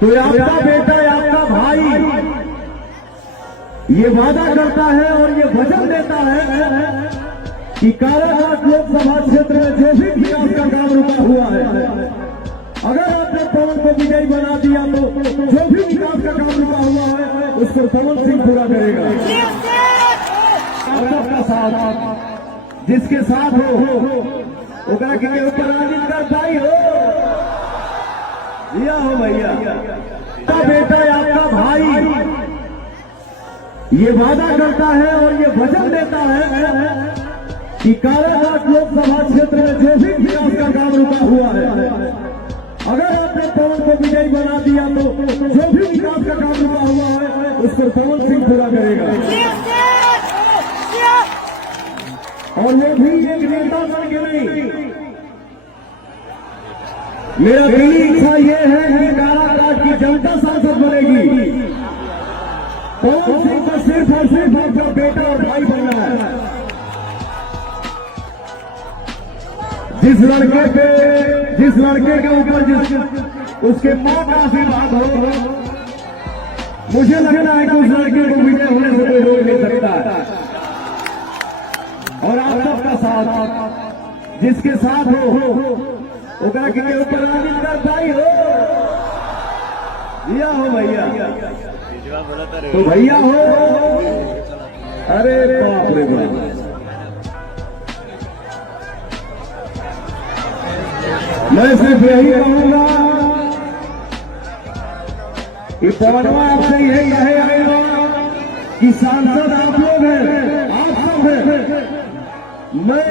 तो आपका बेटा आपका भाई ये वादा करता है और ये वचन देता है कि काराकाट लोकसभा क्षेत्र में जो भी विकास का काम रुका हुआ है, अगर आपने पवन को विजयी बना दिया तो जो भी विकास का काम रुका हुआ है उसको पवन सिंह पूरा करेगा। आप सबका साथ जिसके साथ हो ओकरा के ऊपर आदित कर पाई हो दिया हो भैया। आपका बेटा आपका भाई ये वादा करता है और ये वचन देता है कि काराकाट लोकसभा क्षेत्र में जो भी विकास का काम रुका हुआ है, अगर आपने पवन को विजयी बना दिया तो जो भी विकास का काम रुका हुआ है उसको पवन सिंह पूरा करेगा। और वो भी एक नेता बन के नहीं, मेरा दिली इच्छा ये है कि काराकाट की जनता सांसद बनेगी। पवन सिंह को सिर्फ और सिर्फ आपका बेटा और भाई बनना है। जिस लड़के के ऊपर उसके मां का आशीर्वाद हो, मुझे लगता है कि उस लड़के को विजय होने से कोई रोक नहीं सकता है। और आप सबका साथ जिसके साथ हो ओकरा के ऊपर आदित कर पाई हो दिया हो भैया। तो भैया हो, अरे बाप रे बाप, मैं सिर्फ यही कहूंगा कि पवनवा आपसे यही आएगा कि सांसद आप लोग हैं, आप सब हैं। मैं